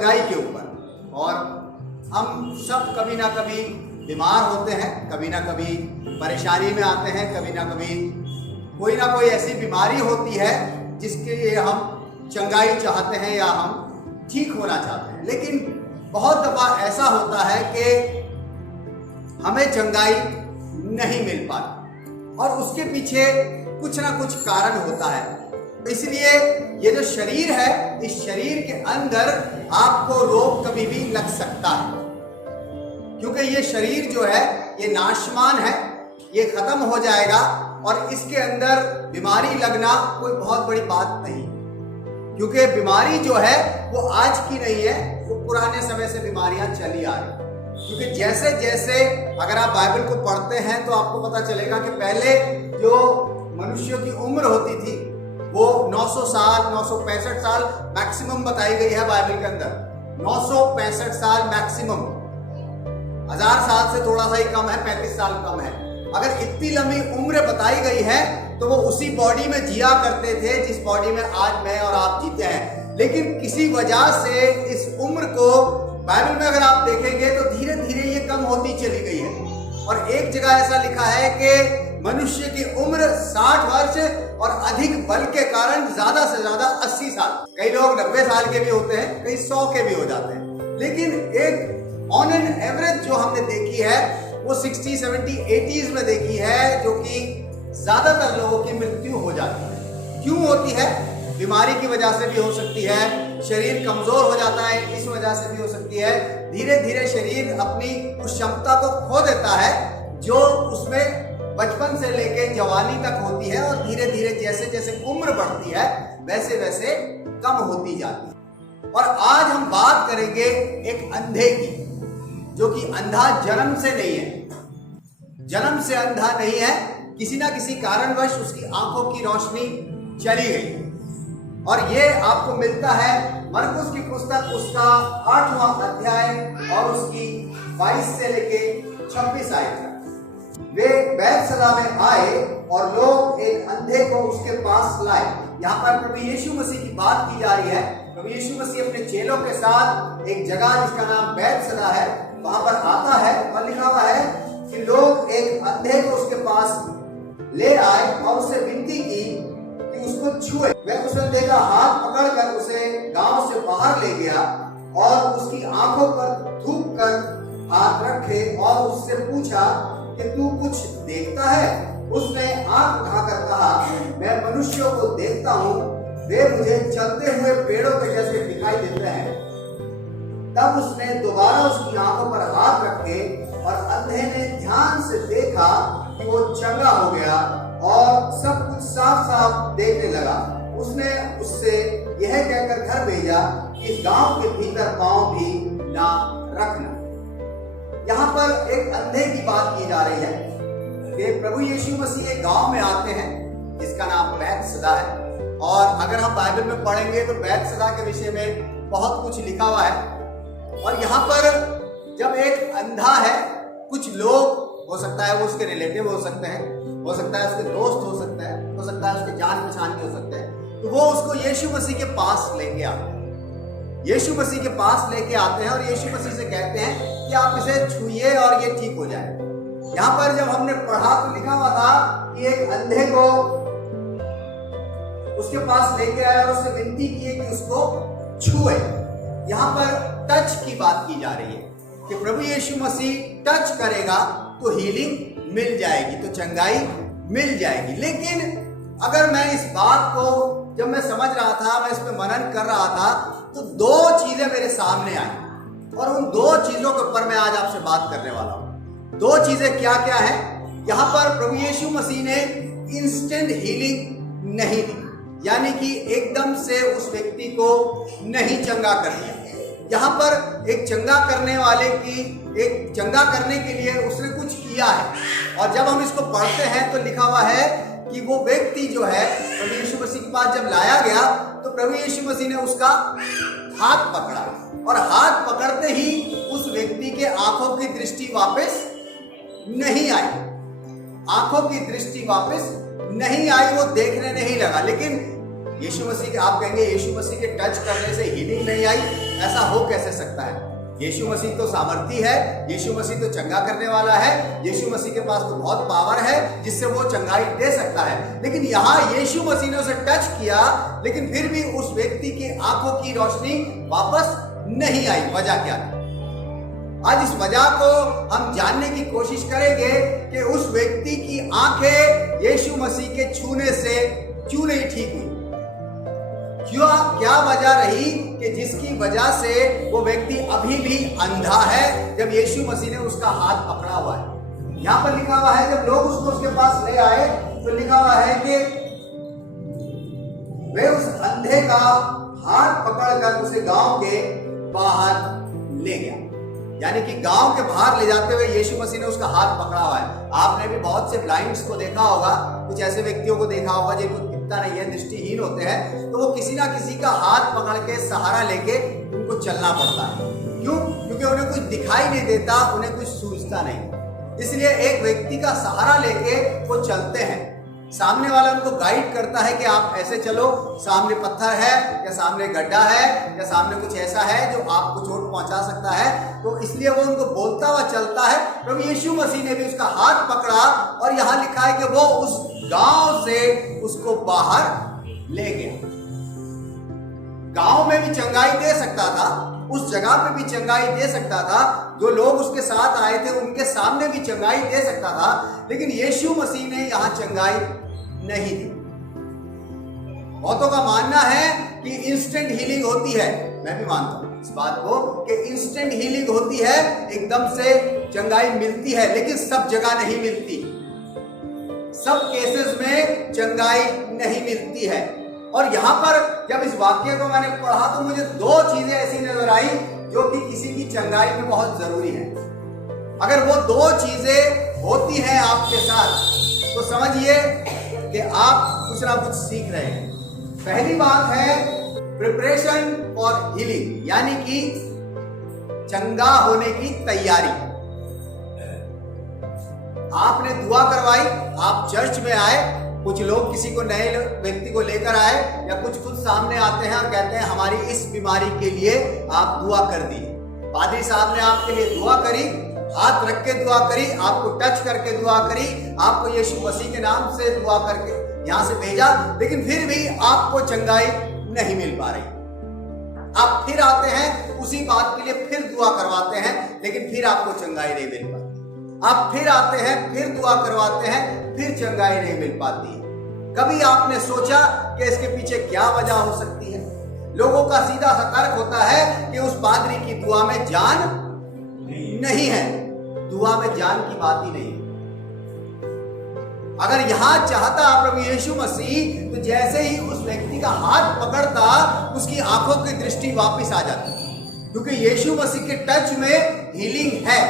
चंगाई के ऊपर। और हम सब कभी ना कभी बीमार होते हैं, कभी ना कभी परेशानी में आते हैं, कभी ना कभी कोई ना कोई ऐसी बीमारी होती है जिसके लिए हम चंगाई चाहते हैं या हम ठीक होना चाहते हैं। लेकिन बहुत दफा ऐसा होता है कि हमें चंगाई नहीं मिल पाती और उसके पीछे कुछ ना कुछ कारण होता है। इसलिए ये जो शरीर है, इस शरीर के अंदर आपको रोग कभी भी लग सकता है, क्योंकि ये शरीर जो है ये नाशवान है, ये खत्म हो जाएगा और इसके अंदर बीमारी लगना कोई बहुत बड़ी बात नहीं, क्योंकि बीमारी जो है वो आज की नहीं है, वो पुराने समय से बीमारियां चली आ रही। क्योंकि जैसे जैसे अगर आप बाइबल को पढ़ते हैं तो आपको पता चलेगा कि पहले जो मनुष्यों की उम्र होती थी वो 900 साल, 965 साल मैक्सिमम बताई गई है बाइबल के अंदर। 965 साल मैक्सिमम, 1000 साल से थोड़ा सा ही कम है, 35 साल कम है। अगर इतनी लंबी उम्र बताई गई है तो वो उसी बॉडी में जिया करते थे जिस बॉडी में आज मैं और आप जीते हैं। लेकिन किसी वजह से इस उम्र को बाइबल में अगर आप देखेंगे तो धीरे धीरे ये कम होती चली गई है। और एक जगह ऐसा लिखा है कि मनुष्य की उम्र 60 वर्ष और अधिक बल के कारण ज्यादा से ज्यादा 80 साल, कई लोग 90 साल के भी होते हैं, कई 100 के भी हो जाते हैं। लेकिन एक ऑन एन एवरेज जो हमने देखी है वो 60, 70, 80s में देखी है, जो कि ज्यादातर लोगों की मृत्यु हो जाती है। क्यों होती है? बीमारी की वजह से भी हो सकती है, शरीर कमजोर हो जाता है इस वजह से भी हो सकती है। धीरे धीरे शरीर अपनी उस क्षमता को खो देता है जो उसमें बचपन से लेके जवानी तक होती है, और धीरे धीरे जैसे जैसे उम्र बढ़ती है वैसे वैसे कम होती जाती है। और आज हम बात करेंगे एक अंधे की, जो कि अंधा जन्म से नहीं है, जन्म से अंधा नहीं है, किसी ना किसी कारणवश उसकी आंखों की रोशनी चली गई। और ये आपको मिलता है मरकुस की पुस्तक उसका 8वां अध्याय और उसकी 22 से लेके 26 आयत तक। वे बैतसैदा में आए और लोग एक अंधे को उसके पास लाए। यहाँ पर प्रभु यीशु मसीह की बात की जा रही है। प्रभु यीशु मसीह अपने चेलों के साथ एक जगह जिसका नाम बैतसैदा है वहां पर आता है, और लिखा हुआ है कि लोग एक अंधे को उसके पास ले आए और उससे विनती की कि उसको छुए। वह उस अंधे का हाथ पकड़कर उसे गांव से बाहर ले गया और उसकी आंखों पर थूक कर हाथ रखे और उससे पूछा कि तू कुछ देखता है? उसने आंख उठाकर कहा, मैं मनुष्यों को देखता हूँ, वे मुझे चलते हुए पेड़ों के जैसे दिखाई देते हैं। तब उसने दोबारा उसकी आंखों पर हाथ रखे और अंधे ने ध्यान से देखा कि वो चंगा हो गया और सब कुछ साफ साफ देखने लगा। उसने उससे यह कहकर घर भेजा कि इस गांव के भीतर पांव भी ना रखना। यहाँ पर एक अंधे की बात की जा रही है कि प्रभु यीशु मसीह एक गांव में आते हैं जिसका नाम बैतसैदा है। और अगर हम बाइबल में पढ़ेंगे तो बैतसैदा के विषय में बहुत कुछ लिखा हुआ है। और यहाँ पर जब एक अंधा है, कुछ लोग, हो सकता है वो उसके रिलेटिव हो सकते हैं, हो सकता है उसके दोस्त हो सकते हैं, हो सकता है उसके जान पहचान के हो सकते हैं, तो वो उसको यीशु मसीह के पास लेके आते हैं। यीशु मसीह के पास लेके आते हैं और यीशु मसीह से कहते हैं कि आप इसे छूइए और ये ठीक हो जाए। यहाँ पर जब हमने पढ़ा तो लिखा हुआ था कि एक अंधे को उसके पास लेके आए और उससे विनती की कि उसको छुए। यहाँ पर टच की बात की जा रही है कि प्रभु यीशु मसीह टच करेगा तो हीलिंग मिल जाएगी, तो चंगाई मिल जाएगी। लेकिन अगर मैं इस बात को जब मैं समझ रहा था, मैं इस पे मनन कर रहा था, तो दो चीजें मेरे सामने आई और उन दो चीजों के ऊपर मैं आज आपसे बात करने वाला हूं। दो चीजें क्या क्या है? यहाँ पर प्रभु यीशु मसीह ने इंस्टेंट हीलिंग नहीं दी, यानी कि एकदम से उस व्यक्ति को नहीं चंगा कर दिया। यहाँ पर एक चंगा करने वाले की, एक चंगा करने के लिए उसने कुछ किया है। और जब हम इसको पढ़ते हैं तो लिखा हुआ है कि वो व्यक्ति जो है प्रभु यीशु मसीह के पास जब लाया गया तो प्रभु यीशु मसीह ने उसका हाथ पकड़ा और हाथ पकड़ते ही उस व्यक्ति के आंखों की दृष्टि वापस नहीं आई, आंखों की दृष्टि वापस नहीं आई, वो देखने नहीं लगा। लेकिन यीशु मसीह के, आप कहेंगे यीशु मसीह के टच करने से हीलिंग नहीं आई, ऐसा हो कैसे सकता है? यीशु मसीह तो सामर्थी है, यीशु मसीह तो चंगा करने वाला है, यीशु मसीह के पास तो बहुत पावर है जिससे वो चंगाई दे सकता है। लेकिन यहाँ यीशु मसीह ने उसे टच किया, लेकिन फिर भी उस व्यक्ति की आंखों की रोशनी वापस नहीं आई। वजह क्या थी? आज इस वजह को हम जानने की कोशिश करेंगे कि उस व्यक्ति की आंखें यीशु मसीह के छूने से क्यों नहीं ठीक हुई, क्या वजह रही कि जिसकी वजह से वो व्यक्ति अभी भी अंधा है, जब यीशु मसीह ने उसका हाथ पकड़ा हुआ है। यहां पर लिखा हुआ है, जब लोग उसको उसके पास ले आए तो लिखा हुआ है कि वे उस अंधे का हाथ पकड़कर उसे गांव के बाहर ले गया। यानी कि गांव के बाहर ले जाते हुए यीशु मसीह ने उसका हाथ पकड़ा हुआ है। आपने भी बहुत से ब्लाइंड्स को देखा होगा, कुछ ऐसे व्यक्तियों को देखा होगा जिनको दिखता नहीं है, दृष्टिहीन होते हैं, तो वो किसी ना किसी का हाथ पकड़ के सहारा लेके उनको चलना पड़ता है। क्यों? क्योंकि उन्हें कुछ दिखाई नहीं देता, उन्हें कुछ सूझता नहीं, इसलिए एक व्यक्ति का सहारा लेके वो चलते हैं। सामने वाला उनको गाइड करता है कि आप ऐसे चलो, सामने पत्थर है या सामने गड्ढा है या सामने कुछ ऐसा है जो आपको चोट पहुंचा सकता है, तो इसलिए वो उनको बोलता हुआ चलता है। प्रभु यीशु मसीह ने भी उसका हाथ पकड़ा और यहाँ लिखा है कि वो उस गांव से उसको बाहर ले गया। गांव में भी चंगाई दे सकता था, उस जगह पे भी चंगाई दे सकता था, जो लोग उसके साथ आए थे उनके सामने भी चंगाई दे सकता था, लेकिन यीशु मसीह ने यहां चंगाई नहीं दी। बहुतों का मानना है कि इंस्टेंट हीलिंग होती है, मैं भी मानता हूं इस बात को कि इंस्टेंट हीलिंग होती है, एकदम से चंगाई मिलती है, लेकिन सब जगह नहीं मिलती, सब केसेस में चंगाई नहीं मिलती है। और यहां पर जब इस वाक्य को मैंने पढ़ा तो मुझे दो चीजें ऐसी नजर आई जो कि किसी की चंगाई में बहुत जरूरी है। अगर वो दो चीजें होती हैं आपके साथ तो समझिए कि आप कुछ ना कुछ सीख रहे हैं। पहली बात है प्रिपरेशन फॉर हीलिंग, यानी कि चंगा होने की तैयारी। आपने दुआ करवाई, आप चर्च में आए, कुछ लोग किसी को नए व्यक्ति को लेकर आए या कुछ खुद सामने आते हैं और कहते हैं हमारी इस बीमारी के लिए आप दुआ कर दी। पादरी साहब ने आपके लिए दुआ करी, हाथ रख के दुआ करी, आपको टच करके दुआ करी, आपको यीशु मसीह के नाम से दुआ करके यहां से भेजा, लेकिन फिर भी आपको चंगाई नहीं मिल पा रही। आप फिर आते हैं, उसी बात के लिए फिर दुआ करवाते हैं, लेकिन फिर आपको चंगाई नहीं मिल पाती। आप फिर आते हैं, फिर दुआ करवाते हैं, फिर चंगाई नहीं मिल पाती है। कभी आपने सोचा कि इसके पीछे क्या वजह हो सकती है? लोगों का सीधा सा तर्क होता है कि उस पादरी की दुआ में जान नहीं है। दुआ में जान की बात ही नहीं। अगर यहां चाहता प्रभु यीशु मसीह तो जैसे ही उस व्यक्ति का हाथ पकड़ता उसकी आंखों की दृष्टि वापस आ जाती, क्योंकि यीशु मसीह के टच में हीलिंग है।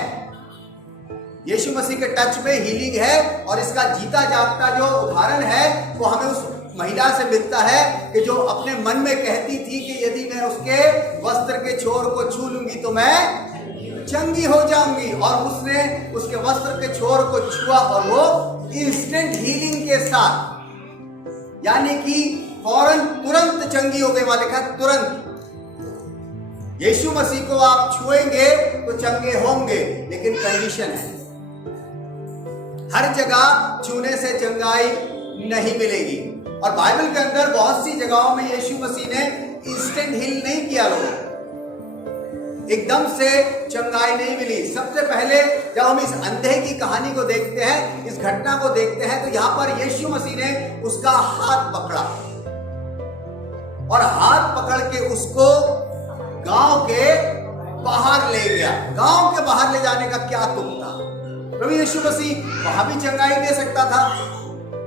यीशु मसीह के टच में हीलिंग है और इसका जीता जागता जो उदाहरण है वो हमें उस महिला से मिलता है कि जो अपने मन में कहती थी कि यदि मैं उसके वस्त्र के छोर को छू लूंगी तो मैं चंगी हो जाऊंगी, और उसने उसके वस्त्र के छोर को छुआ और वो इंस्टेंट हीलिंग के साथ, यानी कि फौरन तुरंत चंगी हो गई। वाले का तुरंत। यीशु मसीह को आप छुएंगे तो चंगे होंगे, लेकिन कंडीशन है, हर जगह छूने से चंगाई नहीं मिलेगी। और बाइबल के अंदर बहुत सी जगहों में यीशु मसीह ने इंस्टेंट हील नहीं किया, लोगों एकदम से चंगाई नहीं मिली। सबसे पहले जब हम इस अंधे की कहानी को देखते हैं, इस घटना को देखते हैं, तो यहां पर यीशु मसीह ने उसका हाथ पकड़ा और हाथ पकड़ के उसको गांव के बाहर ले गया। गांव के बाहर ले जाने का क्या तुक था? प्रभु यीशु मसीह वहां भी चंगाई दे सकता था।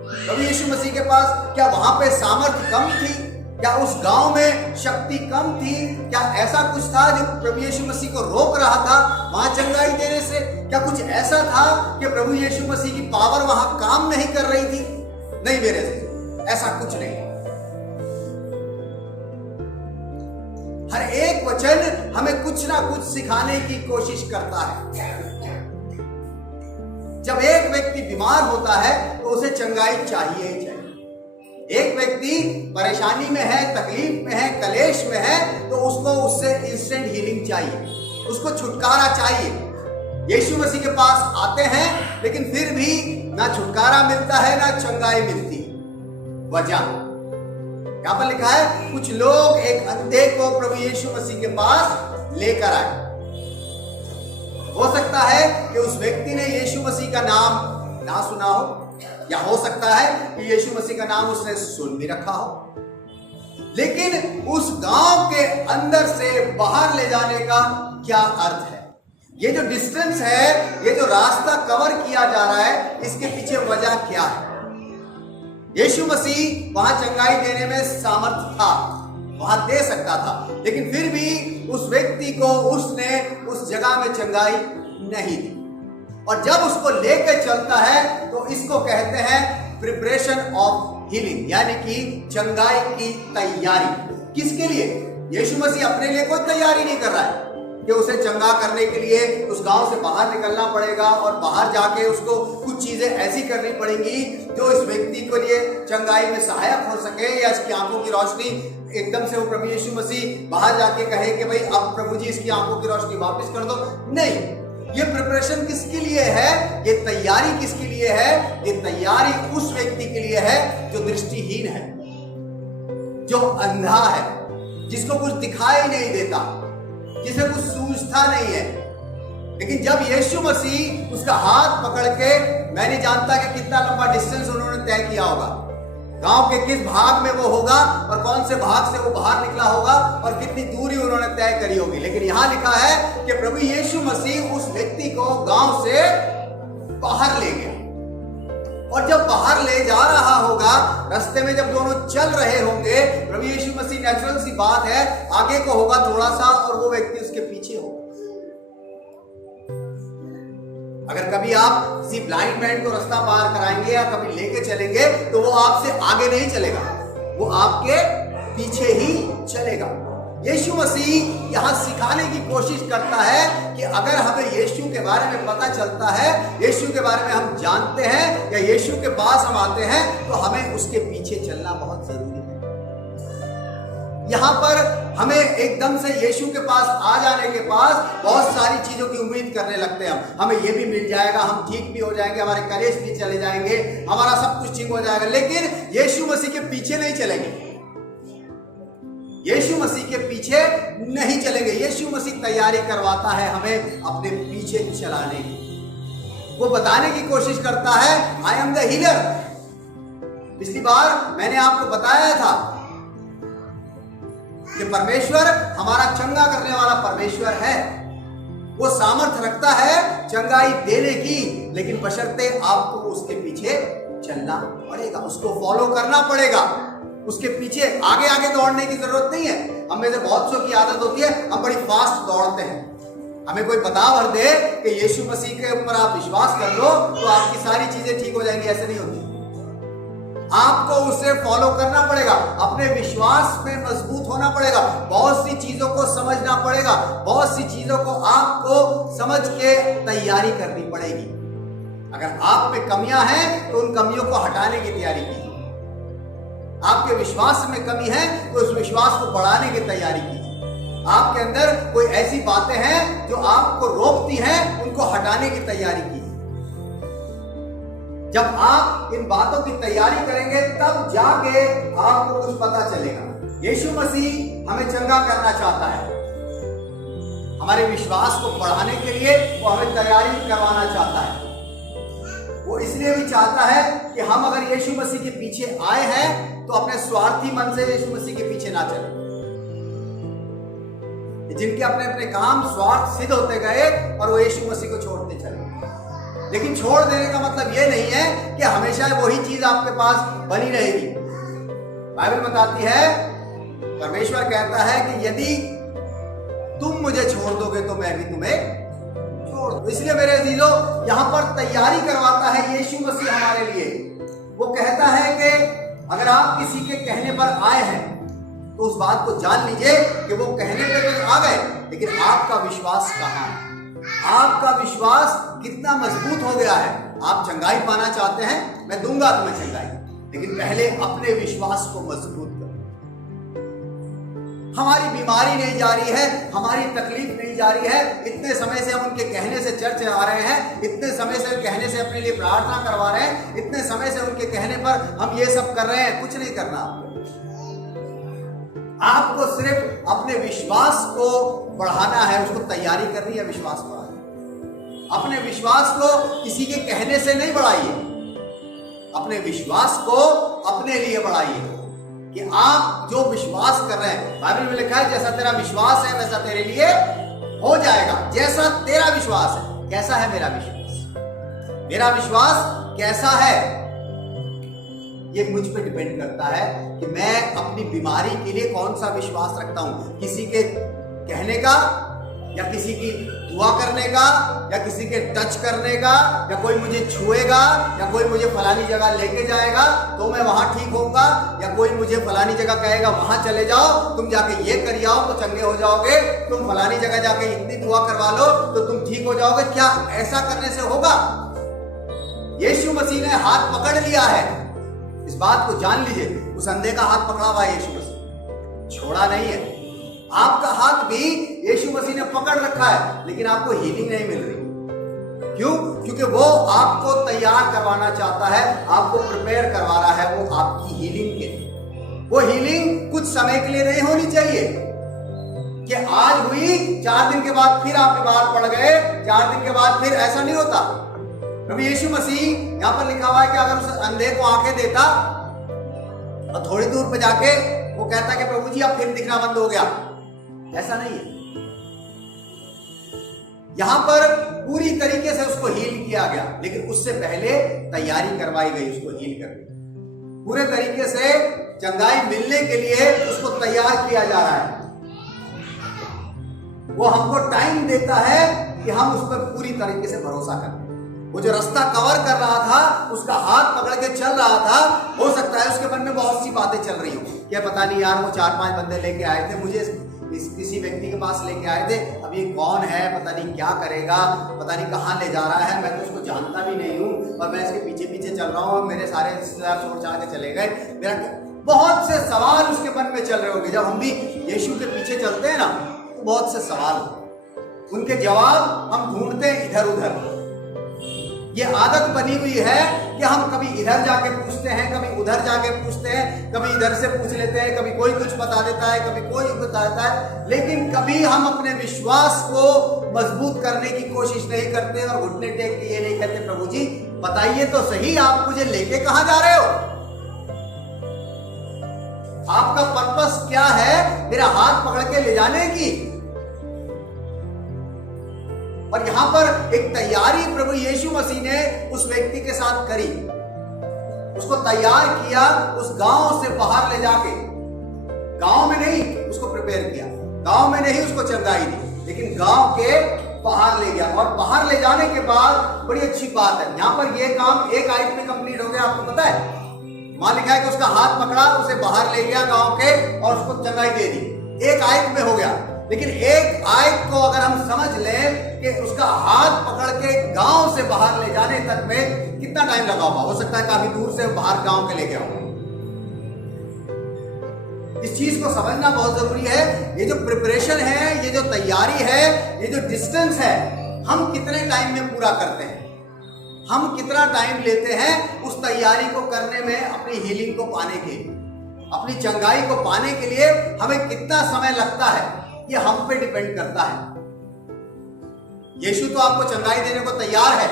प्रभु यीशु मसीह के पास क्या वहां पे सामर्थ्य कम थी? क्या उस गांव में शक्ति कम थी? क्या ऐसा कुछ था जो प्रभु यीशु मसीह को रोक रहा था वहां चंगाई देने से? क्या कुछ ऐसा था कि प्रभु यीशु मसीह की पावर वहां काम नहीं कर रही थी? नहीं मेरे से, ऐसा कुछ नहीं। हर एक वचन हमें कुछ ना कुछ सिखाने की कोशिश करता है। जब एक व्यक्ति बीमार होता है तो उसे चंगाई चाहिए ही चाहिए। एक व्यक्ति व्यक्ति परेशानी में है, तकलीफ में है, कलेश में है, तो उसको उससे इंस्टेंट हीलिंग चाहिए, उसको छुटकारा चाहिए। यीशु मसीह के पास आते हैं, लेकिन फिर भी ना छुटकारा मिलता है ना चंगाई मिलती। वजह यहां पर लिखा है, कुछ लोग एक अंधे को प्रभु यीशु मसीह के पास लेकर आए। हो सकता है कि उस व्यक्ति ने यीशु मसीह का नाम ना सुना हो, या हो सकता है कि यीशु मसीह का नाम उसने सुन भी रखा हो, लेकिन उस गांव के अंदर से बाहर ले जाने का क्या अर्थ है? ये जो डिस्टेंस है, ये जो रास्ता कवर किया जा रहा है, इसके पीछे वजह क्या है? यीशु मसीह वहां चंगाई देने में सामर्थ था, वहां दे सकता था, लेकिन फिर भी उस व्यक्ति को उसने उस जगह में चंगाई नहीं दी। और जब उसको लेकर चलता है तो इसको कहते हैं प्रिपरेशन ऑफ हीलिंग, यानी कि चंगाई की तैयारी। किसके लिए? यीशु मसीह अपने लिए कोई तैयारी नहीं कर रहा है कि उसे चंगा करने के लिए उस गांव से बाहर निकलना पड़ेगा और बाहर जाके उसको कुछ चीजें ऐसी करनी पड़ेंगी जो इस व्यक्ति के लिए चंगाई में सहायक हो सके, या इसकी आंखों की रोशनी एकदम से वो प्रभु यीशु मसीह बाहर जाके कहे कि भाई अब प्रभु जी इसकी आंखों की रोशनी वापस कर दो। नहीं, ये प्रिपरेशन किसके लिए है? ये तैयारी किसके लिए है? ये तैयारी उस व्यक्ति के लिए है जो दृष्टिहीन है, जो अंधा है, जिसको कुछ दिखाई नहीं देता, जिसे कुछ सूझता नहीं है। लेकिन जब यीशु मसीह उसका हाथ पकड़ के, मैं नहीं जानता कि कितना लंबा डिस्टेंस उन्होंने तय किया होगा, गांव के किस भाग में वो होगा और कौन से भाग से वो बाहर निकला होगा और कितनी दूरी उन्होंने तय करी होगी, लेकिन यहां लिखा है कि प्रभु यीशु मसीह उस व्यक्ति को गांव से बाहर ले गया। और जब बाहर ले जा रहा होगा, रास्ते में जब दोनों चल रहे होंगे, प्रभु यीशु मसीह, नेचुरल सी बात है, आगे को होगा थोड़ा सा और वो व्यक्ति उसके पीछे होगा। अगर कभी आप किसी ब्लाइंड मैन को रास्ता पार कराएंगे या कभी लेके चलेंगे, तो वो आपसे आगे नहीं चलेगा, वो आपके पीछे ही चलेगा। यीशु मसीह यहां सिखाने की कोशिश करता है कि अगर हमें यीशु के बारे में पता चलता है, यीशु के बारे में हम जानते हैं, या यीशु के पास हम आते हैं, तो हमें उसके पीछे चलना बहुत जरूरी है। यहां पर हमें एकदम से यीशु के पास आ जाने के पास बहुत सारी चीजों की उम्मीद करने लगते हैं। हमें ये भी मिल जाएगा, हम ठीक भी हो जाएंगे, हमारे कलेश भी चले जाएंगे, हमारा सब कुछ ठीक हो जाएगा, लेकिन यीशु मसीह के पीछे नहीं चलेंगे, यीशु मसीह के पीछे नहीं चलेंगे। यीशु मसीह तैयारी करवाता है हमें अपने पीछे चलाने की। वो बताने की कोशिश करता है, आई एम द हीलर। पिछली बार मैंने आपको बताया था कि परमेश्वर हमारा चंगा करने वाला परमेश्वर है, वो सामर्थ रखता है चंगाई देने की, लेकिन बशर्ते आपको उसके पीछे चलना पड़ेगा, उसको फॉलो करना पड़ेगा, उसके पीछे आगे आगे दौड़ने की जरूरत नहीं है। हम में से बहुत सौ की आदत होती है, हम बड़ी फास्ट दौड़ते हैं। हमें कोई बता भर दे कि यीशु मसीह के ऊपर आप विश्वास कर लो तो आपकी सारी चीजें ठीक हो जाएंगी, ऐसे नहीं होती। आपको उसे फॉलो करना पड़ेगा, अपने विश्वास में मजबूत होना पड़ेगा, बहुत सी चीजों को समझना पड़ेगा, बहुत सी चीजों को आपको समझ के तैयारी करनी पड़ेगी। अगर आप में कमियां हैं तो उन कमियों को हटाने की तैयारी कीजिए। आपके विश्वास में कमी है तो उस विश्वास को बढ़ाने की तैयारी कीजिए। आपके अंदर कोई ऐसी बातें हैं जो आपको रोकती हैं, उनको हटाने की तैयारी कीजिए। जब आप इन बातों की तैयारी करेंगे तब जाके आपको कुछ पता चलेगा। यीशु मसीह हमें चंगा करना चाहता है, हमारे विश्वास को बढ़ाने के लिए वो हमें तैयारी करवाना चाहता है। वो इसलिए भी चाहता है कि हम अगर यीशु मसीह के पीछे आए हैं तो अपने स्वार्थी मन से यीशु मसीह के पीछे ना चलें। जिनके अपने अपने काम स्वार्थ सिद्ध होते गए और वो यीशु मसीह को छोड़ते चले। लेकिन छोड़ देने का मतलब ये नहीं है कि हमेशा वही चीज आपके पास बनी रहेगी। बाइबल बताती है, परमेश्वर कहता है कि यदि तुम मुझे छोड़ दोगे तो मैं भी तुम्हें छोड़ दूं। इसलिए मेरे अजीजों, यहां पर तैयारी करवाता है यीशु मसीह हमारे लिए। वो कहता है कि अगर आप किसी के कहने पर आए हैं तो उस बात को जान लीजिए कि वो कहने पे तो आ गए, लेकिन आपका विश्वास कहां है? आपका विश्वास कितना मजबूत हो गया है? आप चंगाई पाना चाहते हैं, मैं दूंगा तुम्हें चंगाई। लेकिन पहले अपने विश्वास को मजबूत करो। हमारी बीमारी नहीं जा रही है, हमारी तकलीफ नहीं जा रही है, इतने समय से हम उनके कहने से चर्च आ रहे हैं, इतने समय से कहने से अपने लिए प्रार्थना करवा रहे हैं, इतने समय से उनके कहने पर हम ये सब कर रहे हैं। कुछ नहीं करना आपको सिर्फ अपने विश्वास को बढ़ाना है, उसको तैयारी करनी है, विश्वास बढ़ाइए। अपने विश्वास को किसी के कहने से नहीं बढ़ाइए, अपने विश्वास को अपने लिए बढ़ाइए कि आप जो विश्वास कर रहे हैं, बाइबल में लिखा है जैसा तेरा विश्वास है वैसा तेरे लिए हो जाएगा। जैसा तेरा विश्वास है। कैसा है मेरा विश्वास? मेरा विश्वास कैसा है ये मुझ पे डिपेंड करता है कि मैं अपनी बीमारी के लिए कौन सा विश्वास रखता हूं। किसी के कहने का, या किसी की दुआ करने का, या किसी के टच करने का, या कोई मुझे छुएगा, या कोई मुझे फलानी जगह लेके जाएगा तो मैं वहां ठीक होऊंगा, या कोई मुझे फलानी जगह कहेगा वहां चले जाओ, तुम जाके ये कर आओ तो चंगे हो जाओगे, तुम फलानी जगह जाके इतनी दुआ करवा लो तो तुम ठीक हो जाओगे। क्या ऐसा करने से होगा? यीशु मसीह ने हाथ पकड़ लिया है, इस बात को जान लीजिए। उस अंधे का हाथ पकड़ा हुआ है यीशु मसीह, छोड़ा नहीं है। आपका हाथ भी यीशु मसीह ने पकड़ रखा है, लेकिन आपको हीलिंग नहीं मिल रही। क्यों? क्योंकि वो आपको तैयार करवाना चाहता है, आपको प्रिपेयर करवा रहा है वो आपकी हीलिंग के लिए। वो हीलिंग कुछ समय के लिए नहीं होनी चाहिए कि आज हुई 4 दिन के बाद फिर आप बीमार पड़ गए, 4 दिन के बाद फिर, ऐसा नहीं होता। प्रभु यीशु मसीह यहां पर लिखा हुआ है कि अगर उस अंधे को आंखें देता और थोड़ी दूर पे जाके वो कहता कि प्रभु जी अब फिर दिखना बंद हो गया, ऐसा नहीं है। यहां पर पूरी तरीके से उसको हील किया गया, लेकिन उससे पहले तैयारी करवाई गई उसको हील करने। पूरे तरीके से चंगाई मिलने के लिए उसको तैयार किया जा रहा है। वो हमको टाइम देता है कि हम उस पर पूरी तरीके से भरोसा करें। वो जो रास्ता कवर कर रहा था, उसका हाथ पकड़ के चल रहा था, हो सकता है उसके मन में बहुत सी बातें चल रही हो, क्या पता नहीं यार वो 4-5 बंदे लेके आए थे, मुझे किसी व्यक्ति के पास लेके आए थे, अब ये कौन है, पता नहीं क्या करेगा, पता नहीं कहाँ ले जा रहा है, मैं तो उसको जानता भी नहीं हूँ और मैं इसके पीछे पीछे चल रहा हूँ, मेरे सारे रिश्तेदार छोड़ छाड़ के चले गए। मेरा बहुत से सवाल उसके मन में चल रहे होंगे। जब हम भी यीशु के पीछे चलते हैं ना तो बहुत से सवाल, उनके जवाब हम ढूंढते हैं इधर उधर। ये आदत बनी हुई है कि हम कभी इधर जाके पूछते हैं, कभी उधर जाके पूछते हैं, कभी इधर से पूछ लेते हैं, कभी कोई कुछ बता देता है, कभी कोई बता देता है, लेकिन कभी हम अपने विश्वास को मजबूत करने की कोशिश नहीं करते और घुटने टेक के ये नहीं कहते प्रभु जी बताइए तो सही आप मुझे लेके कहां जा रहे हो, आपका पर्पस क्या है मेरा हाथ पकड़ के ले जाने की। और यहां पर एक तैयारी प्रभु यीशु मसीह ने उस व्यक्ति के साथ करी, उसको तैयार किया, उस गांव से बाहर ले जाके, गांव में नहीं उसको प्रिपेयर किया, गांव में नहीं उसको चंगाई दी, लेकिन गांव के बाहर ले गया। और बाहर ले जाने के बाद बड़ी अच्छी बात है, यहां पर यह काम एक आयत में कंप्लीट हो गया। आपको पता है वहां लिखा है कि उसका हाथ पकड़ा, उसे बाहर ले गया गांव के और उसको चंगाई दे दी, एक आयत में हो गया। लेकिन एक आयत को अगर हम समझ लें कि उसका हाथ पकड़ के गांव से बाहर ले जाने तक में कितना टाइम लगा होगा, हो सकता है काफी दूर से बाहर गांव के लेके आओ। इस चीज को समझना बहुत जरूरी है। ये जो प्रिपरेशन है, ये जो तैयारी है, ये जो डिस्टेंस है, हम कितने टाइम में पूरा करते हैं, हम कितना टाइम लेते हैं उस तैयारी को करने में, अपनी हीलिंग को पाने के लिए, अपनी चंगाई को पाने के लिए हमें कितना समय लगता है, ये हम पे डिपेंड करता है। यीशु तो आपको चंगाई देने को तैयार है,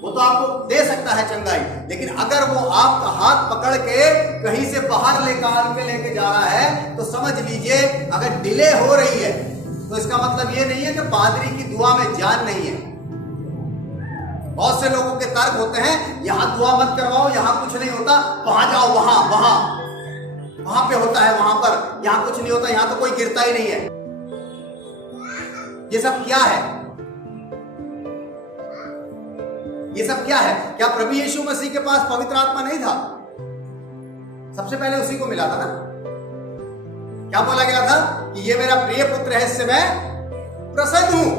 वो तो आपको दे सकता है चंगाई, लेकिन अगर वो आपका हाथ पकड़ के कहीं से बाहर लेके जा रहा है तो समझ लीजिए अगर डिले हो रही है तो इसका मतलब ये नहीं है कि पादरी की दुआ में जान नहीं है। बहुत से लोगों के तर्क होते हैं यहां दुआ मत करवाओ, यहां कुछ नहीं होता, वहां जाओ, वहां पे होता है, वहां पर, यहां कुछ नहीं होता, यहां तो कोई गिरता ही नहीं है। ये सब क्या है? ये सब क्या है? क्या प्रभु यीशु मसीह के पास पवित्र आत्मा नहीं था? सबसे पहले उसी को मिला था ना। क्या बोला गया था कि ये मेरा प्रिय पुत्र है, इससे मैं प्रसन्न हूं।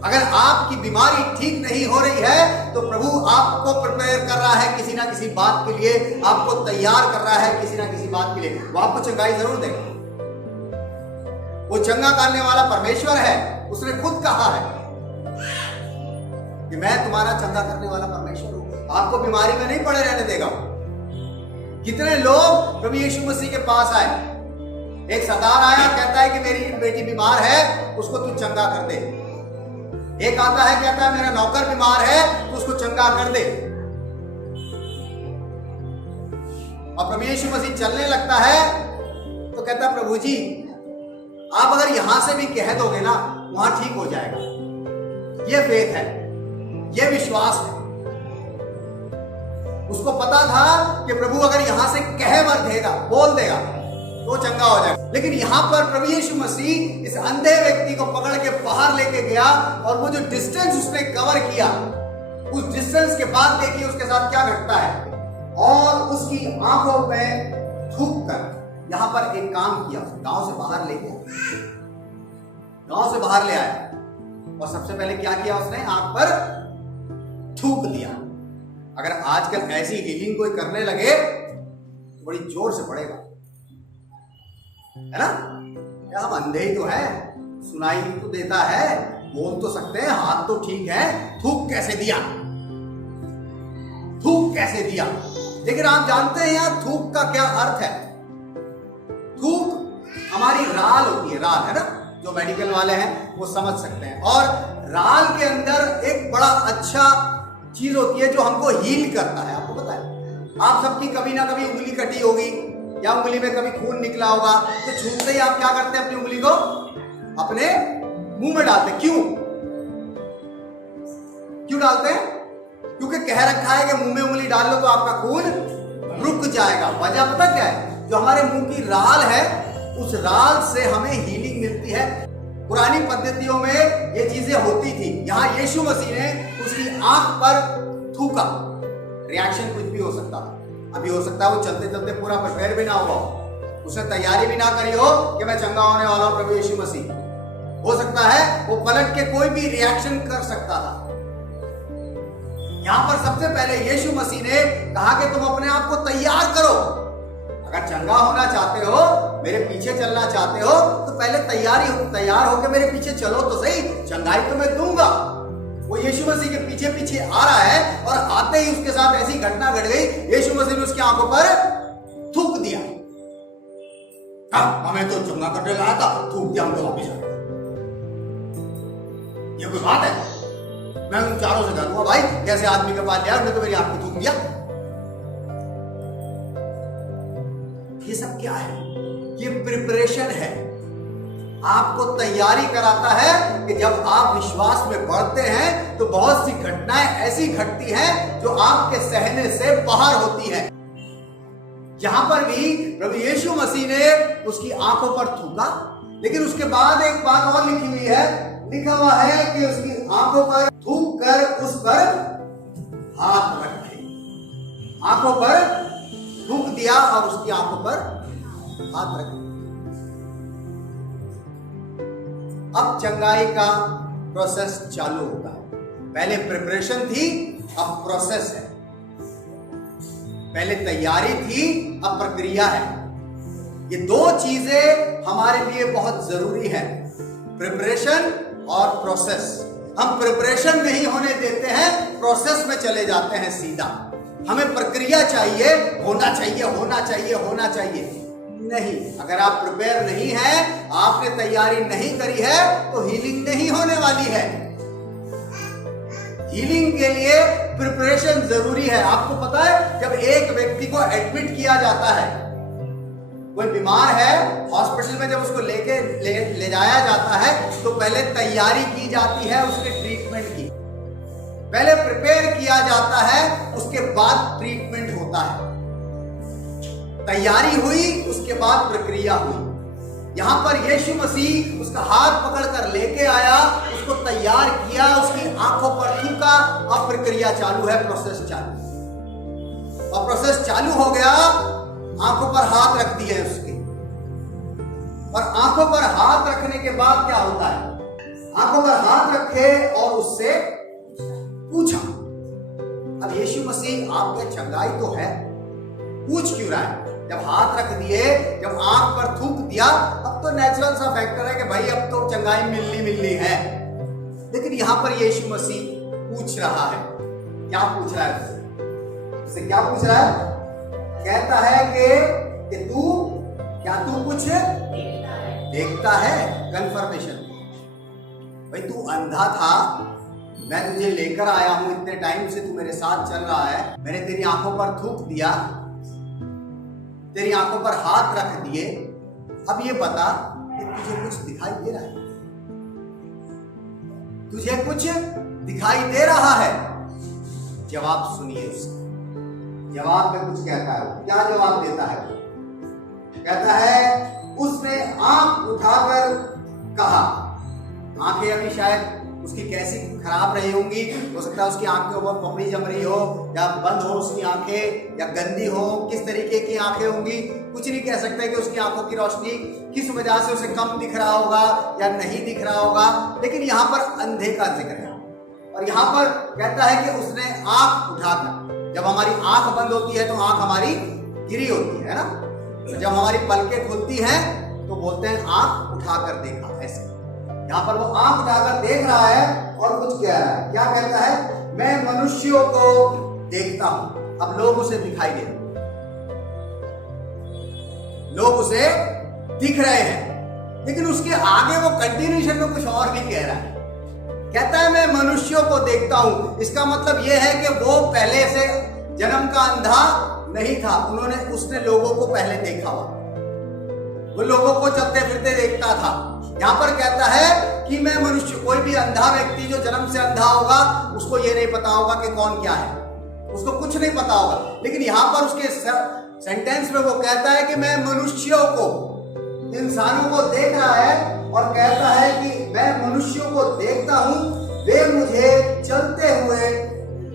अगर आपकी बीमारी ठीक नहीं हो रही है तो प्रभु आपको प्रिपेयर कर रहा है किसी ना किसी बात के लिए, आपको तैयार कर रहा है किसी ना किसी बात के लिए। वो आपको चंगाई जरूर देगा। वो चंगा करने वाला परमेश्वर है। उसने खुद कहा है कि मैं तुम्हारा चंगा करने वाला परमेश्वर हूं। आपको बीमारी में नहीं पड़े रहने देगा। कितने लोग प्रभु यीशु मसीह के पास आए। एक सरदार आया, कहता है कि मेरी बेटी बीमार है, उसको तू चंगा कर दे। एक आता है, कहता है मेरा नौकर बीमार है, तो उसको चंगा कर दे। और प्रभु यीशु मसीह चलने लगता है तो कहता है प्रभु जी आप अगर यहां से भी कह दोगे ना, वहां ठीक हो जाएगा। ये फेथ है, ये विश्वास है। उसको पता था कि प्रभु अगर यहां से कह भर देगा, बोल देगा तो चंगा हो जाएगा। लेकिन यहां पर प्रभु यीशु मसीह इस अंधे व्यक्ति को पकड़ के बाहर लेके गया और वो जो डिस्टेंस उसने कवर किया, उस डिस्टेंस के बाद देखिए उसके साथ क्या घटता है। और उसकी आंखों में थूक कर यहां पर एक काम किया, गांव से बाहर ले गया, गांव से बाहर ले आया और सबसे पहले क्या किया उसने, आंख पर थूक दिया। अगर आजकल ऐसी हीलिंग कोई करने लगे तो बड़ी जोर से पड़ेगा, है ना? क्या हम अंधे ही तो है, सुनाई तो देता है, बोल तो सकते हैं, हाथ तो ठीक है, थूक कैसे दिया, थूक कैसे दिया? लेकिन आप जानते हैं यार थूक का क्या अर्थ है? थूक हमारी राल होती है, राल, है ना? जो मेडिकल वाले हैं वो समझ सकते हैं। और राल के अंदर एक बड़ा अच्छा चीज होती है जो हमको हील करता है। आपको पता है, आप सबकी कभी ना कभी उंगली कटी होगी या उंगली में कभी खून निकला होगा, तो छूटते ही आप क्या करते हैं, अपनी उंगली को अपने मुंह में डालते। क्यों क्यों डालते हैं? क्योंकि कह रखा है कि मुंह में उंगली डाल लो तो आपका खून रुक जाएगा। वजह पता क्या है? जो हमारे मुंह की राल है, उस राल से हमें हीलिंग मिलती है। पुरानी पद्धतियों में ये चीजें होती थी। यहां यीशु मसीह ने उसकी आंख पर थूका। रिएक्शन कुछ भी हो सकता है। अभी हो सकता है वो चलते चलते पूरा प्रिपेयर भी ना हुआ हो, उसने तैयारी भी ना करी हो कि मैं चंगा होने वाला हूं प्रभु यीशु मसीह। हो सकता है वो पलट के कोई भी रिएक्शन कर सकता था। यहां पर सबसे पहले यीशु मसीह ने कहा कि तुम अपने आप को तैयार करो। अगर चंगा होना चाहते हो, मेरे पीछे चलना चाहते हो, तो पहले तैयार होकर मेरे पीछे चलो तो सही, चंगाई तो मैं दूंगा। वो यीशु मसीह के पीछे पीछे आ रहा है और आते ही उसके साथ ऐसी घटना घट गई, यीशु मसीह ने उसकी आंखों पर थूक दिया। हमें तो चंगा करने लाया था, थूक दिया, हम तो वापिस आ गए। ये कोई बात है? मैं उन चारों से कहूंगा भाई कैसे आदमी के पास लिया, उसने तो मेरी आंख को थूक दिया। ये सब क्या है? ये प्रिपरेशन है। आपको तैयारी कराता है कि जब आप विश्वास में बढ़ते हैं तो बहुत सी घटनाएं ऐसी घटती हैं जो आपके सहने से बाहर होती हैं। यहां पर भी प्रभु यीशु मसीह ने उसकी आंखों पर थूका, लेकिन उसके बाद एक बात और लिखी हुई है, लिखा हुआ है कि उसकी आंखों पर थूक कर उस पर हाथ रखे। आंखों पर थूक दिया और उसकी आंखों पर हाथ रखे। अब चंगाई का प्रोसेस चालू होता है। पहले प्रिपरेशन थी, अब प्रोसेस है। पहले तैयारी थी, अब प्रक्रिया है। ये दो चीजें हमारे लिए बहुत जरूरी है, प्रिपरेशन और प्रोसेस। हम प्रिपरेशन नहीं होने देते हैं, प्रोसेस में चले जाते हैं सीधा। हमें प्रक्रिया चाहिए, होना चाहिए, होना चाहिए, होना चाहिए। नहीं, अगर आप प्रिपेयर नहीं हैं, आपने तैयारी नहीं करी है, तो हीलिंग नहीं होने वाली है। हीलिंग के लिए प्रिपरेशन जरूरी है। आपको पता है, जब एक व्यक्ति को एडमिट किया जाता है, कोई बीमार है, हॉस्पिटल में जब उसको ले जाया जाता है, तो पहले तैयारी की जाती है उसके ट्रीटमेंट की। पहले प्रिपेयर किया जाता है, उसके बाद ट्रीटमेंट होता है। तैयारी हुई, उसके बाद प्रक्रिया हुई। यहां पर यीशु मसीह उसका हाथ पकड़कर लेके आया, उसको तैयार किया, उसकी आंखों पर थूका, अब प्रक्रिया चालू है, प्रोसेस चालू। और प्रोसेस चालू हो गया, आंखों पर हाथ रख दिए उसके। और आंखों पर हाथ रखने के बाद क्या होता है? आंखों पर हाथ रखे और उससे पूछा। अब यीशु मसीह आपके चंगाई तो है, पूछ क्यों रहा है? जब हाथ रख दिए, जब आंख पर थूक दिया, अब तो नेचुरल सा फैक्टर है कि भाई अब तो चंगाई मिलनी है। लेकिन यहां पर यीशु मसीह पूछ रहा है। क्या पूछ रहा है उससे? क्या पूछ रहा है? कहता है कि तू कुछ देखता है। कंफर्मेशन, भाई तू अंधा था, मैं तुझे लेकर आया हूं, इतने टाइम से तू मेरे साथ चल रहा है, मैंने तेरी आंखों पर थूक दिया, तेरी आंखों पर हाथ रख दिए, अब ये बता कि तुझे कुछ दिखाई दे रहा है? तुझे कुछ दिखाई दे रहा है? जवाब सुनिए उसका। जवाब में कुछ कहता है। क्या जवाब देता है? कहता है उसने आंख उठाकर कहा। आंखें अभी शायद उसकी कैसी खराब रही होंगी, हो सकता है उसकी आंख के ऊपर पपड़ी जम रही हो, या बंद हो उसकी आंखें, या गंदी हो, किस तरीके की आंखें होंगी, कुछ नहीं कह सकते कि उसकी आंखों की रोशनी किस वजह से उसे कम दिख रहा होगा या नहीं दिख रहा होगा। लेकिन यहाँ पर अंधे का जिक्र है, और यहाँ पर कहता है कि उसने आंख उठाकर। जब हमारी आंख बंद होती है तो आंख हमारी गिरी होती है ना, जब हमारी पलकें खुलती हैं तो बोलते हैं आंख उठाकर देखा। ऐसे यहाँ पर वो आंख उठाकर देख रहा है और कुछ कह रहा है। क्या कहता है? मैं मनुष्यों को देखता हूं। अब लोग उसे दिखाई दे रहे, लोग उसे दिख रहे हैं, लेकिन उसके आगे वो कंटिन्यूएशन में कुछ और भी कह रहा है। कहता है मैं मनुष्यों को देखता हूं। इसका मतलब यह है कि वो पहले से जन्म का अंधा नहीं था, उसने लोगों को पहले देखा हुआ, वो लोगों को चलते फिरते देखता था। यहां पर कहता है कि मैं मनुष्य, कोई भी अंधा व्यक्ति जो जन्म से अंधा होगा उसको ये नहीं पता होगा कि कौन क्या है, उसको कुछ नहीं पता होगा। लेकिन यहां पर उसके सेंटेंस में वो कहता है कि मैं मनुष्यों को, इंसानों को देख रहा है, और कहता है कि मैं मनुष्यों को देखता हूं, वे मुझे चलते हुए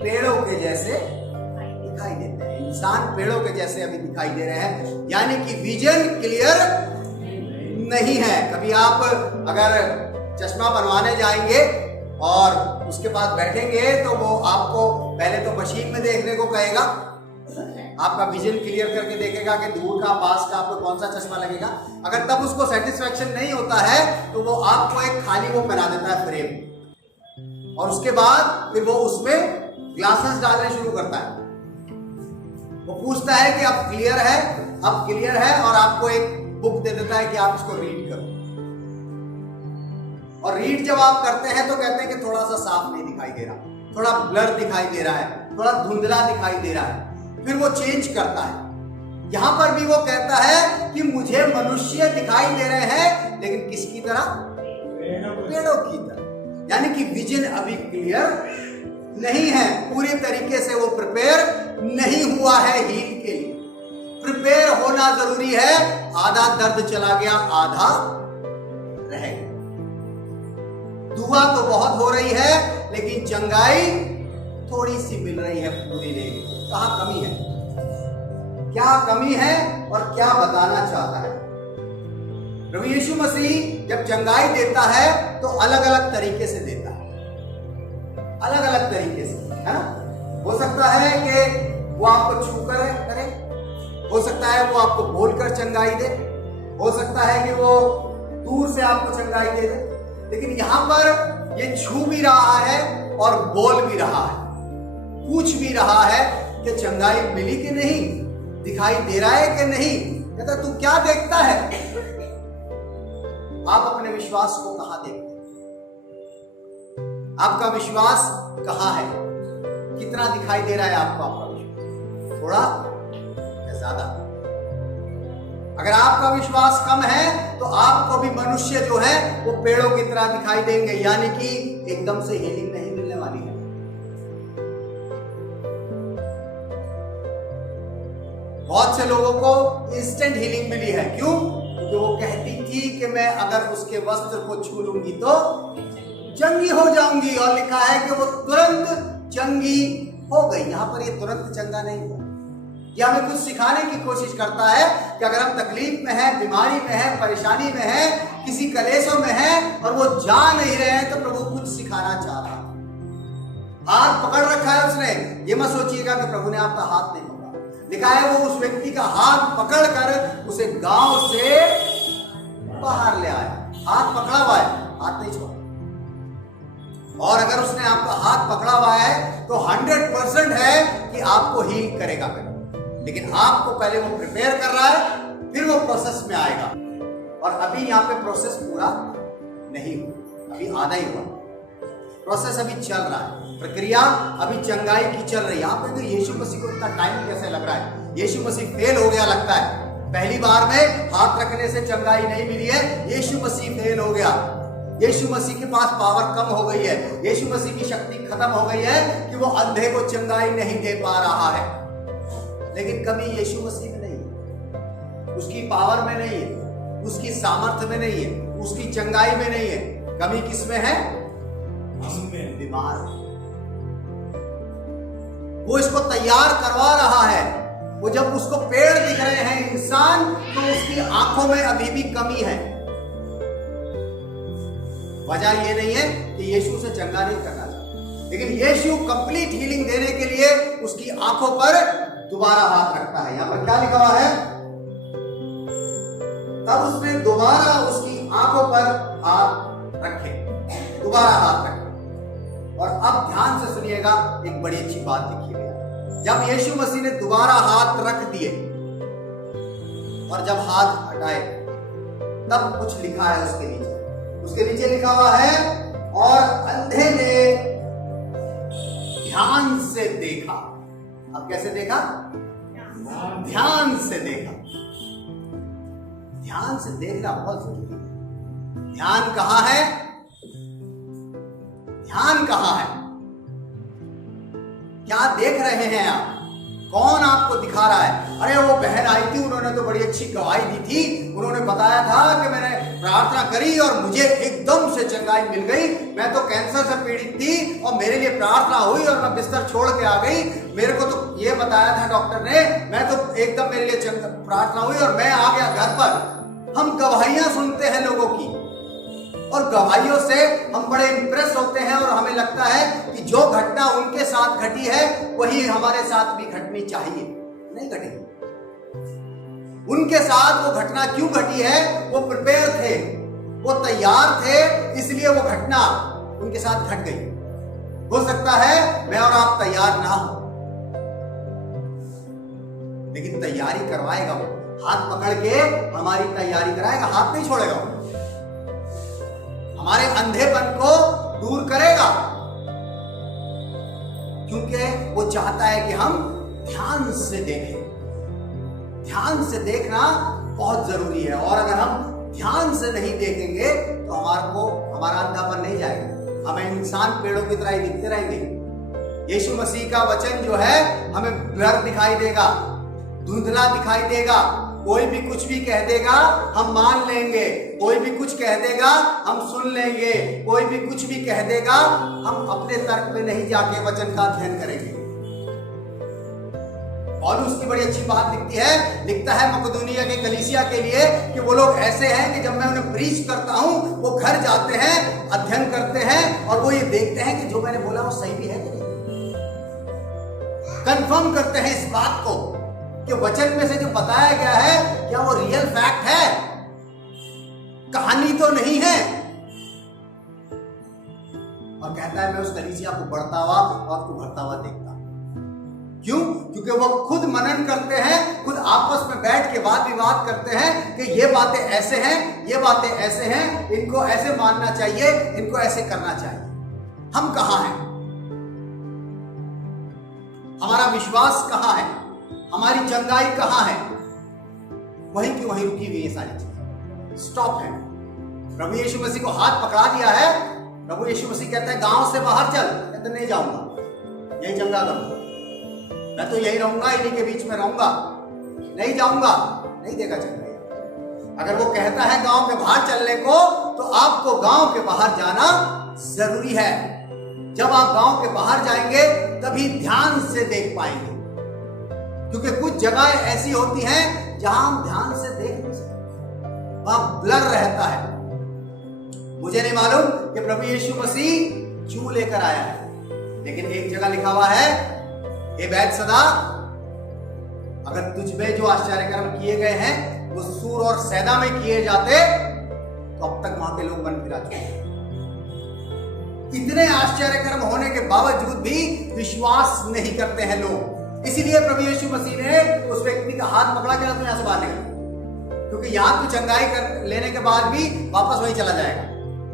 पेड़ों के जैसे दिखाई देते हैं। इंसान पेड़ों के जैसे अभी दिखाई दे रहे हैं, यानी कि विजन क्लियर नहीं है। कभी आप अगर चश्मा बनवाने जाएंगे और उसके पास बैठेंगे तो वो आपको पहले तो मशीन में देखने को कहेगा, आपका विजन क्लियर करके देखेगा कि दूर का पास का आपको कौन सा चश्मा लगेगा। अगर तब उसको सेटिस्फेक्शन नहीं होता है तो वो आपको एक खाली वो पहना देता है फ्रेम, और उसके बाद फिर वो उसमें ग्लासेस डालने शुरू करता है। वो पूछता है कि अब क्लियर है, अब क्लियर है, और आपको एक बुक दे देता है कि आप इसको रीड करो। और रीड जब आप करते हैं तो कहते हैं कि थोड़ा सा साफ नहीं दिखाई दे रहा, थोड़ा ब्लर दिखाई दे रहा है, थोड़ा धुंधला दिखाई दे रहा है, फिर वो चेंज करता है। यहां पर भी वो कहता है कि मुझे मनुष्य दिखाई दे रहे हैं, लेकिन किसकी तरह? पेड़ों की तरह। यानी कि विजन अभी क्लियर नहीं है, पूरी तरीके से वो प्रिपेयर नहीं हुआ है हील के लिए। प्रिपेयर होना जरूरी है। आधा दर्द चला गया, आधा रह गया। दुआ तो बहुत हो रही है, लेकिन चंगाई थोड़ी सी मिल रही है, पूरी नहीं। कहां कमी है? क्या कमी है और क्या बताना चाहता है? प्रभु यीशु मसीह जब चंगाई देता है तो अलग अलग तरीके से देता है, अलग अलग तरीके से, है ना। हो सकता है कि वो आपको छूकर करे, हो सकता है वो आपको बोलकर चंगाई दे, हो सकता है कि वो दूर से आपको चंगाई दे दे। लेकिन यहां पर ये छू भी रहा है और बोल भी रहा है, पूछ भी रहा है कि चंगाई मिली कि नहीं, दिखाई दे रहा है कि नहीं। कहता तू क्या देखता है? आप अपने विश्वास को कहां देखते हैं? आपका विश्वास कहां है? कितना दिखाई दे रहा है आपको आपका विश्वास? थोड़ा या ज्यादा? अगर आपका विश्वास कम है तो आपको भी मनुष्य जो है वो पेड़ों की तरह दिखाई देंगे, यानी कि एकदम से हीलिंग नहीं मिलने वाली है। बहुत से लोगों को इंस्टेंट हीलिंग मिली है। क्यों? क्योंकि वो कहती थी कि मैं अगर उसके वस्त्र को छू लूंगी तो चंगी हो जाऊंगी, और लिखा है कि वो तुरंत चंगी हो गई। यहां पर ये तुरंत चंगा नहीं हुआ, ये हमें कुछ सिखाने की कोशिश करता है कि अगर हम तकलीफ में हैं, बीमारी में हैं, परेशानी में हैं, किसी कलेशों में हैं और वो जा नहीं रहे हैं, तो प्रभु कुछ सिखाना चाह रहा है। हाथ पकड़ रखा है उसने, ये मत सोचिएगा कि प्रभु ने आपका हाथ नहीं पकड़ा। लिखा है वो उस व्यक्ति का हाथ पकड़कर उसे गांव से बाहर ले आया। हाथ पकड़ा हुआ है, हाथ नहीं छोड़ा। और अगर उसने आपका हाथ पकड़ा हुआ है तो 100% है कि आपको हील करेगा पहले, लेकिन आपको पहले वो प्रिपेयर कर रहा है, फिर वो प्रोसेस में आएगा। और अभी यहाँ पे प्रोसेस पूरा नहीं हुआ, अभी आधा ही हुआ। प्रोसेस अभी चल रहा है, प्रक्रिया अभी चंगाई की चल रही है। यहाँ पे तो यीशु मसीह को इतना टाइम कैसे लग रहा है? यीशु मसीह फेल हो गया लगता है। पहली बार में हाथ रखने से चंगाई नहीं मिली है, यीशु मसीह फेल हो गया। यीशु मसीह के पास पावर कम हो गई है, यीशु मसीह की शक्ति खत्म हो गई है कि वो अंधे को चंगाई नहीं दे पा रहा है। लेकिन कमी यीशु मसीह में नहीं है, उसकी पावर में नहीं है, उसकी सामर्थ्य में नहीं है, उसकी चंगाई में नहीं है। कमी किस में है? बीमार। वो इसको तैयार करवा रहा है। वो जब उसको पेड़ दिख रहे हैं इंसान, तो उसकी आंखों में अभी भी कमी है। वजह ये नहीं है कि यीशु से चंगा नहीं करना चाहता, लेकिन यीशु कंप्लीट हीलिंग देने के लिए उसकी आंखों पर दोबारा हाथ रखता है। यहां पर क्या लिखा हुआ है? तब उसने दोबारा उसकी आंखों पर हाथ रखे, दोबारा हाथ रखे। और अब ध्यान से सुनिएगा, एक बड़ी अच्छी बात लिखी है। जब यीशु मसीह ने दोबारा हाथ रख दिए और जब हाथ हटाए, तब कुछ लिखा है उसके नीचे। उसके नीचे लिखा हुआ है, और अंधे ने ध्यान से देखा। अब कैसे देखा? ध्यान से देखा। ध्यान से देखना बहुत जरूरी है। ध्यान कहां है? ध्यान कहां है? क्या देख रहे हैं आप? कौन आपको दिखा रहा है? अरे वो बहन आई थी, उन्होंने तो बड़ी अच्छी गवाही दी थी, उन्होंने बताया था कि मैंने प्रार्थना करी और मुझे एकदम से चंगाई मिल गई। मैं तो कैंसर से पीड़ित थी और मेरे लिए प्रार्थना हुई और मैं बिस्तर छोड़ के आ गई। मेरे को तो ये बताया था डॉक्टर ने, मैं तो एकदम मेरे लिए प्रार्थना हुई और मैं आ गया घर पर। हम गवाहियां सुनते हैं लोगों की, और गवाहियों से हम बड़े इंप्रेस होते हैं और हमें लगता है कि जो घटना उनके साथ घटी है वही हमारे साथ भी घटनी चाहिए। नहीं घटेगी। उनके साथ वो घटना क्यों घटी है? वो प्रिपेयर थे, वो तैयार थे, इसलिए वो घटना उनके साथ घट गई। हो सकता है मैं और आप तैयार ना हो, लेकिन तैयारी करवाएगा वो। हाथ पकड़ के हमारी तैयारी कराएगा, हाथ नहीं छोड़ेगा वो। हमारे अंधेपन को दूर करेगा, क्योंकि वो चाहता है कि हम ध्यान से देखें। ध्यान से देखना बहुत जरूरी है, और अगर हम ध्यान से नहीं देखेंगे तो हमारा अंधापन नहीं जाएगा। हमें इंसान पेड़ों की तरह ही दिखते रहेंगे। यीशु मसीह का वचन जो है हमें ब्लर दिखाई देगा, धुंधला दिखाई देगा। कोई भी कुछ भी कह देगा हम मान लेंगे, कोई भी कुछ कह देगा हम सुन लेंगे, कोई भी कुछ भी कह देगा हम अपने तर्क पे नहीं जाके वचन का अध्ययन करेंगे। और उसकी बड़ी अच्छी बात लिखता है मकदूनिया के कलीसिया के लिए कि वो लोग ऐसे हैं कि जब मैं उन्हें प्रीच करता हूं, वो घर जाते हैं, अध्ययन करते हैं और वो ये देखते हैं कि जो मैंने बोला वो सही भी है कि नहीं। कंफर्म करते हैं इस बात को कि वचन में से जो बताया गया है क्या वो रियल फैक्ट है, कहानी तो नहीं है। और कहता है मैं उस कलीसिया को बढ़ता हुआ और उभरता हुआ देखता। क्यों? क्योंकि वो खुद मनन करते हैं, खुद आपस में बैठ के वाद विवाद करते हैं कि ये बातें ऐसे हैं, ये बातें ऐसे हैं, इनको ऐसे मानना चाहिए, इनको ऐसे करना चाहिए। हम कहां हैं? हमारा विश्वास कहां है? हमारी चंगाई कहां है? वहीं की वहीं रुकी हुई ये सारी चीजें स्टॉप है। प्रभु यीशु मसीह को हाथ पकड़ा दिया है। प्रभु यीशु मसीह कहता है गांव से बाहर चल, कहते नहीं जाऊंगा, यही चंगा करूंगा, मैं तो यही रहूंगा, इन्हीं के बीच में रहूंगा, नहीं जाऊंगा, नहीं देगा चंगाई। अगर वो कहता है गांव के बाहर चलने को, तो आपको गांव के बाहर जाना जरूरी है। जब आप गांव के बाहर जाएंगे तभी ध्यान से देख पाएंगे, क्योंकि कुछ जगह ऐसी होती हैं जहां हम ध्यान से देख नहीं सकते, वहां ब्लर रहता है। मुझे नहीं मालूम कि प्रभु यीशु मसीह क्यों लेकर आया है, लेकिन एक जगह लिखा हुआ है, हे बैतसैदा, अगर तुझ में जो आश्चर्य कर्म किए गए हैं वो सूर और सैदा में किए जाते तो अब तक वहां के लोग बन फिरा चुके हैं। इतने आश्चर्य कर्म होने के बावजूद भी विश्वास नहीं करते हैं लोग। इसीलिए प्रभु यीशु मसीह ने उस व्यक्ति का हाथ पकड़ा के यहां से बाहर निकल, क्योंकि यहां तो चंगाई कर लेने के बाद भी वापस वहीं चला जाएगा,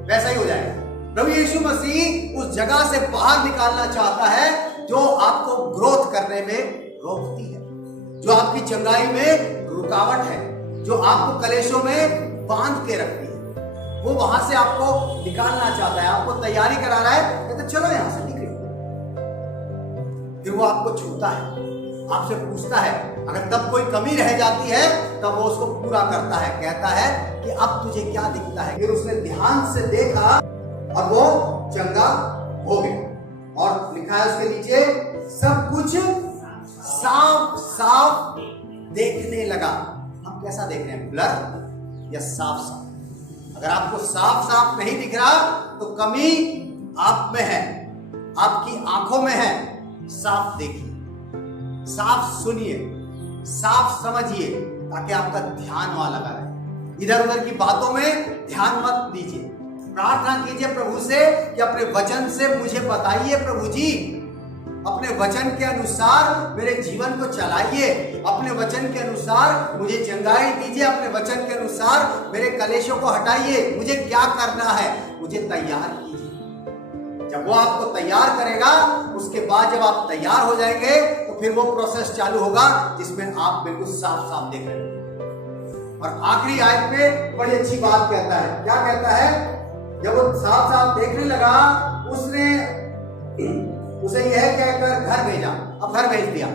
वैसा ही हो जाएगा। प्रभु यीशु मसीह उस जगह से बाहर निकालना चाहता है जो आपको ग्रोथ करने में रोकती है, जो आपकी चंगाई में रुकावट है, जो आपको कलेशों में बांध के रखती है। वो वहां से आपको निकालना चाहता है, आपको तैयारी करा रहा है, कहते चलो यहां से निकलो। फिर वो आपको छूता है, आपसे पूछता है, अगर तब कोई कमी रह जाती है तब वो उसको पूरा करता है, कहता है कि अब तुझे क्या दिखता है। फिर उसने ध्यान से देखा और वो चंगा हो गया। और लिखा है उसके नीचे, सब कुछ साफ साफ देखने लगा। हम कैसा देख रहे हैं, ब्लर या साफ साफ? अगर आपको साफ साफ नहीं दिख रहा तो कमी आप में है, आपकी आंखों में है। साफ देखिए, साफ सुनिए, साफ समझिए, ताकि आपका ध्यान वहां लगा रहे। इधर उधर की बातों में ध्यान मत दीजिए। प्रार्थना कीजिए प्रभु से कि अपने वचन से मुझे बताइए प्रभु जी, अपने वचन के अनुसार मेरे जीवन को चलाइए, अपने वचन के अनुसार मुझे चंगाई दीजिए, अपने वचन के अनुसार मेरे कलेशों को हटाइए। मुझे क्या करना है, मुझे तैयार कीजिए। जब वो आपको तैयार करेगा, उसके बाद जब आप तैयार हो जाएंगे तो फिर वो प्रोसेस चालू होगा जिसमें आप बिल्कुल साफ साफ देख रहे हैं। और आखिरी आयत में बड़ी अच्छी बात कहता है, क्या कहता है? जब वो साफ साफ देखने लगा, उसने उसे यह कहकर घर भेजा। अब घर भेज दिया,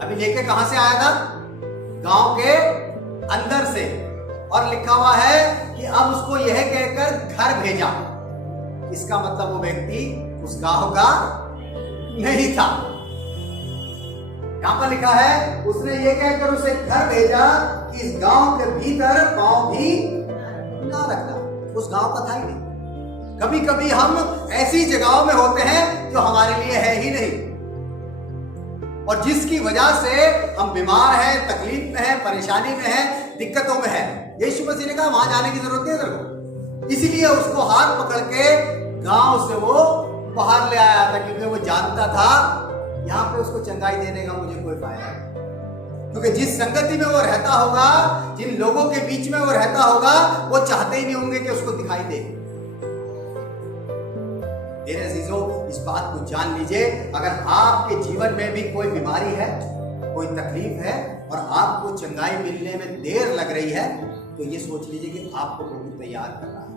अभी लेके कहां से आया था? गांव के अंदर से। और लिखा हुआ है कि अब उसको यह कहकर घर भेजा। इसका मतलब वो व्यक्ति उस गांव का नहीं था। यहां पर लिखा है, उसने ये कहकर उसे घर भेजा कि इस गांव के भीतर पांव भी ना रखना। उस गांव का था ही नहीं। कभी कभी हम ऐसी जगहों में होते हैं जो हमारे लिए है ही नहीं, और जिसकी वजह से हम बीमार हैं, तकलीफ में हैं, परेशानी में हैं, दिक्कतों में हैं। यीशु मसीह ने कहा वहां जाने की जरूरत नहीं है तेरे को। इसीलिए उसको हाथ पकड़ के गांव से वो बाहर ले आया था, क्योंकि वो जानता था यहां पे उसको चंगाई देने का मुझे कोई फायदा नहीं। क्योंकि जिस संगति में वो रहता होगा, जिन लोगों के बीच में वो रहता होगा, वो चाहते ही नहीं होंगे कि उसको दिखाई दे। मेरे अजीजों, इस बात को जान लीजिए, अगर आपके जीवन में भी कोई बीमारी है, कोई तकलीफ है और आपको चंगाई मिलने में देर लग रही है, तो ये सोच लीजिए कि आपको प्रभु तैयार कर रहा है।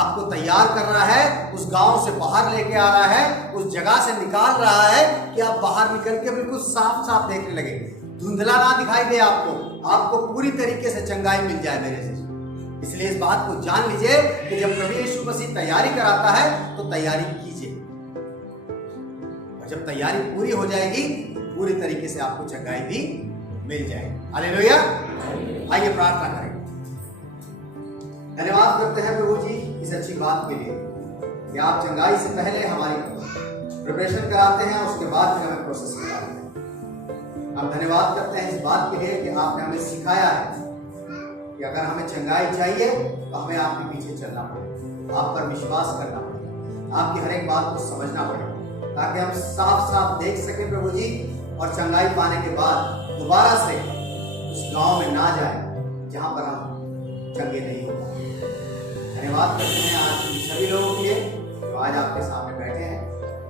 आपको तैयार कर रहा है, उस गांव से बाहर लेके आ रहा है, उस जगह से निकाल रहा है कि आप बाहर निकल के बिल्कुल साफ साफ देखने लगे, धुंधला ना दिखाई दे आपको पूरी तरीके से चंगाई मिल जाए मेरे से। इसलिए इस बात को जान लीजिए कि जब प्रभु यीशु मसीह तैयारी कराता है तो तैयारी कीजिए, और जब तैयारी पूरी हो जाएगी पूरी तरीके से आपको चंगाई भी मिल जाएगी। हालेलुया। आइए प्रार्थना करें। धन्यवाद करते हैं प्रभु जी इस अच्छी बात के लिए कि आप चंगाई से पहले हमारी प्रिपरेशन कराते हैं, उसके बाद फिर हमें प्रोसेस कराते हैं। हम धन्यवाद करते हैं इस बात के लिए कि आपने हमें सिखाया है कि अगर हमें चंगाई चाहिए तो हमें आपके पीछे चलना पड़ेगा, आप पर विश्वास करना पड़ेगा, आपकी हर एक बात को समझना पड़ेगा, ताकि हम साफ साफ देख सके प्रभु जी, और चंगाई पाने के बाद दोबारा से उस गांव में ना जाए जहां पर हम चंगे नहीं हो पाए। धन्यवाद करते हैं आज उन सभी लोगों के लिए जो आज आपके सामने बैठे हैं।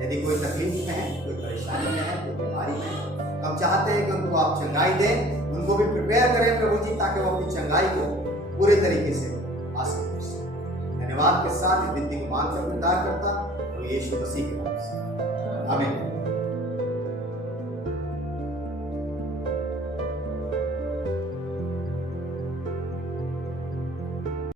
यदि कोई तकलीफ में है, कोई परेशानी में है, कोई बीमारी में है, तो हम चाहते हैं कि उनको आप चंगाई दें, उनको भी प्रिपेयर करें प्रभु जी, ताकि वो अपनी चंगाई को पूरे तरीके से हासिल कर सकें। धन्यवाद के साथ विनती को मांग कर उद्धार करता तो यीशु मसीह के नाम से आमीन।